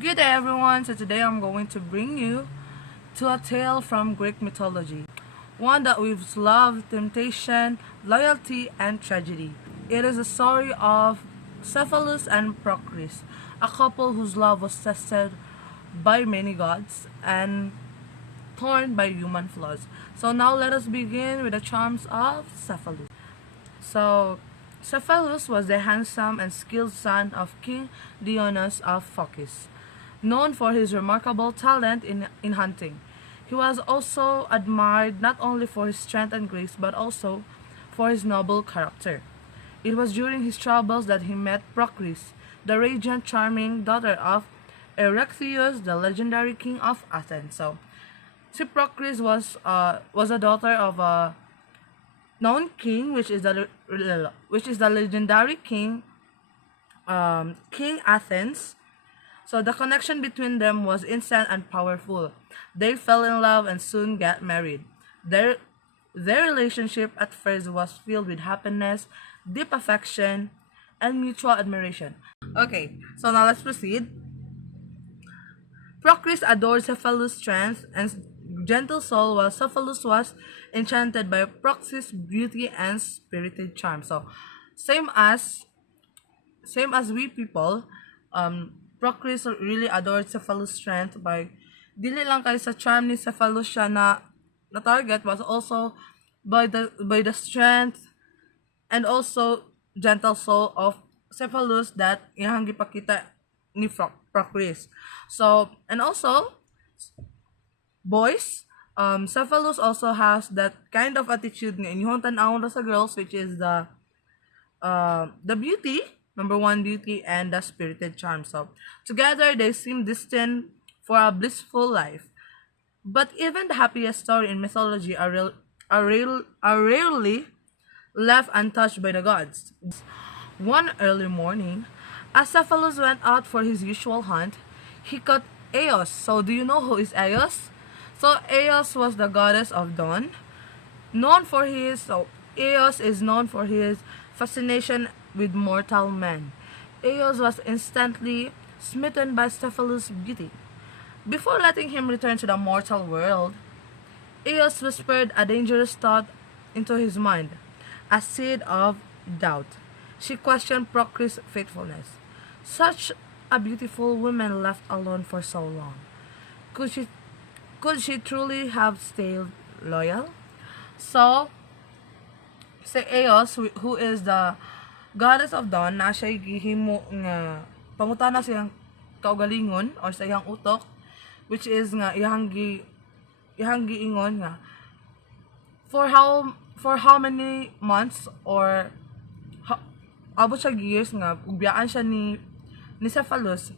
Good day everyone, so today I'm going to bring you to a tale from Greek mythology. One that weaves love, temptation, loyalty, and tragedy. It is a story of Cephalus and Procris, a couple whose love was tested by many gods and torn by human flaws. So now let us begin with the charms of Cephalus. So, Cephalus was the handsome and skilled son of King Dionys of Phocis, known for his remarkable talent in hunting. He was also admired not only for his strength and grace but also for his noble character. It was during his travels that he met Procris, the radiant, charming daughter of Erechtheus, the legendary king of Athens. So, si Procris was a daughter of a known king, which is the legendary king, King Athens. So the connection between them was instant and powerful. They fell in love and soon got married. Their relationship at first was filled with happiness, deep affection, and mutual admiration. Okay, so now let's proceed. Procris adored Cephalus' strength and gentle soul, while Cephalus was enchanted by Procris' beauty and spirited charm. So, same as same as we people, Procris really adored Cephalus' strength by dili lang kay sa charm ni Cephalus siya na target, but also by the strength and also gentle soul of Cephalus that iyang gipakita ni Procris. So, and also boys, Cephalus also has that kind of attitude nga inyong tan-awon sa girls, which is the beauty, number one, beauty, and the spirited charm. So together they seem destined for a blissful life. But even the happiest story in mythology are rarely left untouched by the gods. One early morning, as Cephalus went out for his usual hunt, he caught Eos. So do you know who is Eos? So Eos was the goddess of dawn, Eos is known for his fascination with mortal men. Eos was instantly smitten by Cephalus' beauty. Before letting him return to the mortal world, Eos whispered a dangerous thought into his mind, a seed of doubt. She questioned Procris' faithfulness. Such a beautiful woman left alone for so long. Could she could she truly have stayed loyal? So, si Eos, who is the goddess of dawn, na siya gihimo nga pangutana sa iyang kaugalingon or sa iyang utok, which is nga iyang giingon nga for how many months or abot siya years nga ugbiyaan siya ni Cephalus,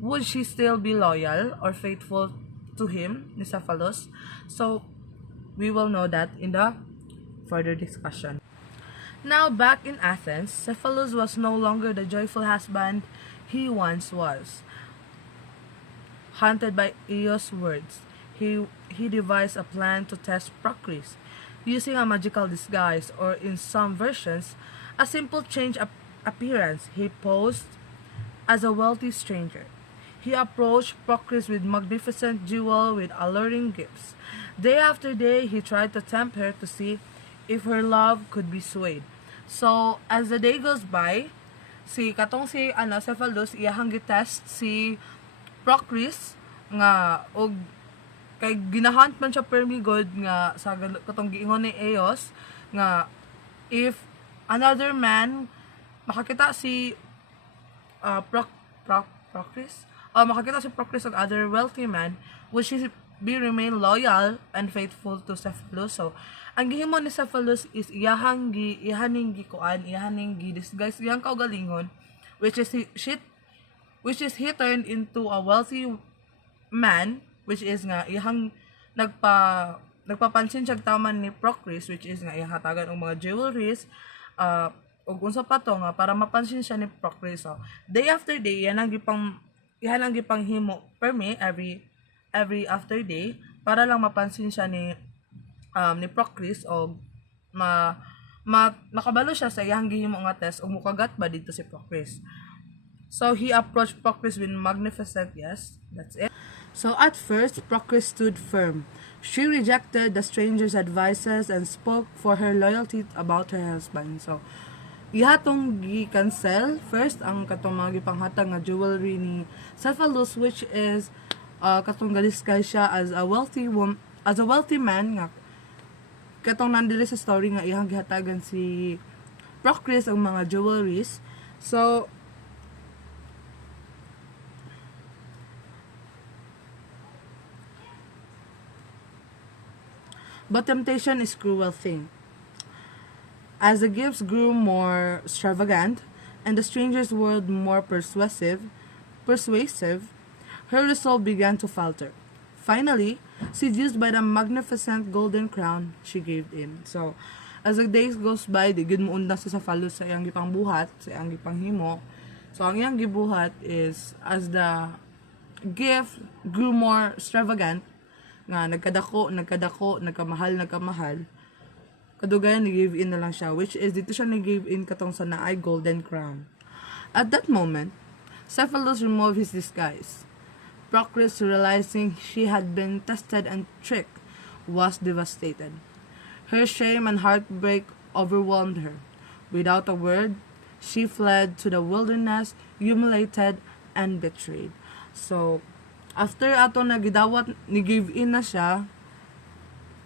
would she still be loyal or faithful to him, ni Cephalus? So we will know that in the further discussion. Now, back in Athens, Cephalus was no longer the joyful husband he once was. Haunted by Eos' words, he devised a plan to test Procris, using a magical disguise, or in some versions, a simple change of appearance. He posed as a wealthy stranger. He approached Procris with magnificent jewel with alluring gifts. Day after day, he tried to tempt her to see if her love could be swayed. So, as the day goes by, si Cephalus iyahang gitest si Procris nga og kay ginahunt man siya permigod nga sa katong giingon ni Eos nga if another man makakita si Procris makakita si Procris og other wealthy man, would she remain loyal and faithful to Cephalus? So ang gihimo ni Cephalus is iyaning disguise iyang kaugalingon, which is he turned into a wealthy man, which is nga iyang nagpapansin siya taman ni Procris, which is nga iyang hatagan og mga jewelries ug unsa pa to nga para mapansin siya ni Procris. So day after day yan ang gipang himo permi every after day para lang mapansin siya ni Procris o makabalo siya sa iyang gihimo nga test o mukagat ba dito si Procris. So he approached Procris with magnificent yes. That's it. So at first, Procris stood firm. She rejected the stranger's advices and spoke for her loyalty about her husband. So, ihatong gi-cancel first ang katong mga gipanghatag nga jewelry ni CEPHALUS, which is katong galiskay siya as a wealthy man nga katong nandiri sa story nga ihang gihatagan si Procris ang mga jewelries. So, but temptation is cruel thing. As the gifts grew more extravagant and the stranger's word more persuasive, her resolve began to falter. Finally, seduced by the magnificent golden crown, she gave in. So, as the days goes by, di gid mo unda sa CEPHALUS sa iyang gipang buhat, sa iyang gipang himo. So, ang iyang gibuhat is, as the gift grew more extravagant, nga nagkadako, nagkamahal, kadugayan ni-give in na lang siya, which is dito siya ni-give in katong sa naay golden crown. At that moment, CEPHALUS removed his disguise. Procris, realizing she had been tested and tricked, was devastated. Her shame and heartbreak overwhelmed her. Without a word, she fled to the wilderness, humiliated and betrayed. So, after ato nagidawat, ni-give in na siya,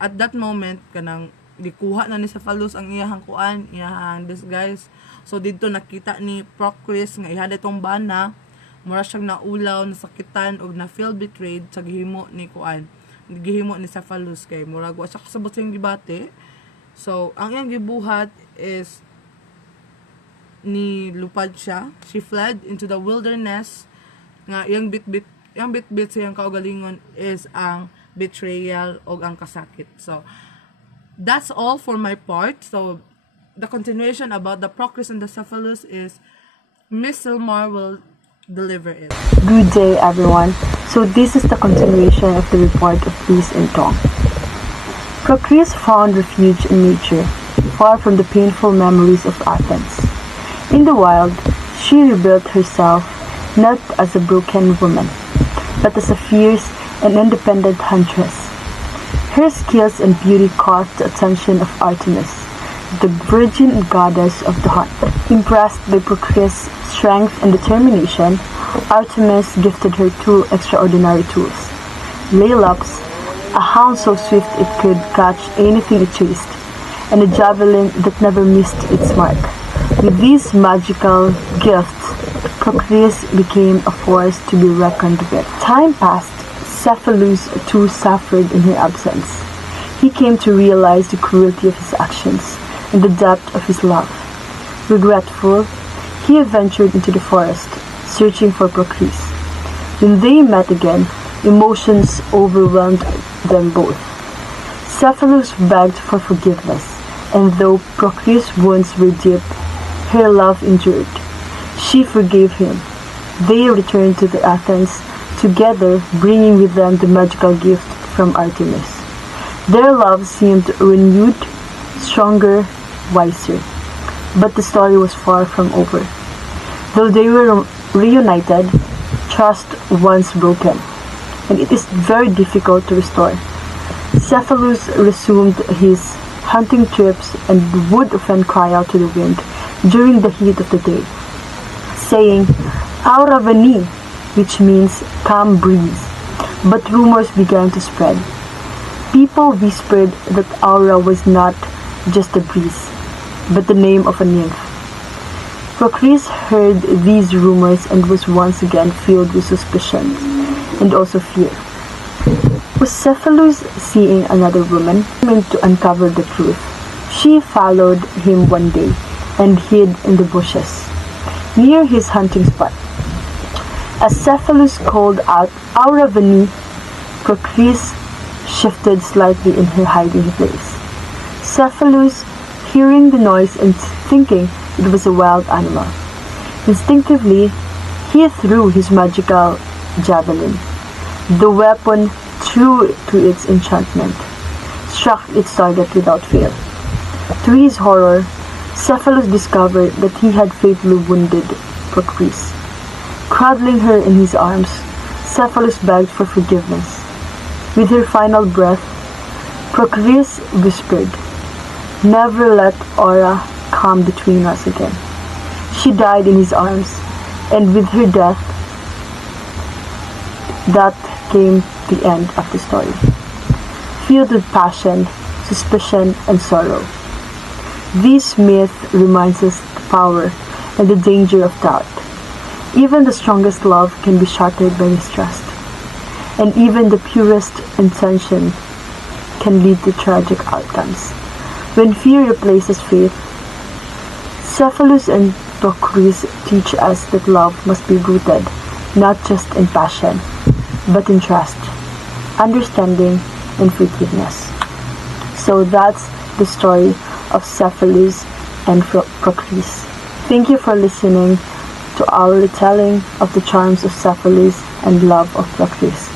at that moment, kanang gikuha na ni CEPHALUS ang iyahang kuan, iyahang disguise. So dito nakita ni Procris nga ihada itong bana, mura siyang naulaw, nasakitan og na feel betrayed sa gihimo ni kuan, gihimo ni CEPHALUS kay murag wa siya kasabot sa gibate. So ang iyang gibuhat is ni lupad siya. She fled into the wilderness nga iyang bitbit sa iyang kaugalingon is ang betrayal og ang kasakit. So that's all for my part. So, the continuation about the Procris and the CEPHALUS is Miss SELMAR will deliver it. Good day, everyone. So, this is the continuation of the report of Miss Intong. Procris found refuge in nature, far from the painful memories of Athens. In the wild, she rebuilt herself not as a broken woman, but as a fierce and independent huntress. Her skills and beauty caught the attention of Artemis, the virgin goddess of the hunt. Impressed by Procris' strength and determination, Artemis gifted her two extraordinary tools: Laylaps, a hound so swift it could catch anything it chased, and a javelin that never missed its mark. With these magical gifts, Procris became a force to be reckoned with. Time passed. CEPHALUS too suffered in her absence. He came to realize the cruelty of his actions and the depth of his love. Regretful, he ventured into the forest, searching for Procris. When they met again, emotions overwhelmed them both. CEPHALUS begged for forgiveness, and though Procris' wounds were deep, her love endured. She forgave him. They returned to the Athens together, bringing with them the magical gift from Artemis. Their love seemed renewed, stronger, wiser. But the story was far from over. Though they were reunited, trust once broken, and it is very difficult to restore. CEPHALUS resumed his hunting trips and would often cry out to the wind during the heat of the day, saying, "Aura veni," which means calm breeze. But rumors began to spread. People whispered that Aura was not just a breeze, but the name of a nymph. Procris heard these rumors and was once again filled with suspicion and also fear. Was CEPHALUS seeing another woman? To uncover the truth, she followed him one day and hid in the bushes near his hunting spot. As CEPHALUS called out, "Aura veni," Procris shifted slightly in her hiding place. CEPHALUS, hearing the noise and thinking it was a wild animal, instinctively he threw his magical javelin. The weapon, true to its enchantment, struck its target without fail. To his horror, CEPHALUS discovered that he had fatally wounded Procris. Cradling her in his arms, Cephalus begged for forgiveness. With her final breath, Procris whispered, "Never let Aura come between us again." She died in his arms, and with her death, that came the end of the story. Filled with passion, suspicion, and sorrow. This myth reminds us the power and the danger of doubt. Even the strongest love can be shattered by mistrust, and even the purest intention can lead to tragic outcomes. When fear replaces faith, Cephalus and Procris teach us that love must be rooted not just in passion, but in trust, understanding, and forgiveness. So that's the story of Cephalus and Procris. Thank you for listening to our retelling of the charms of Cephalus and love of Procris.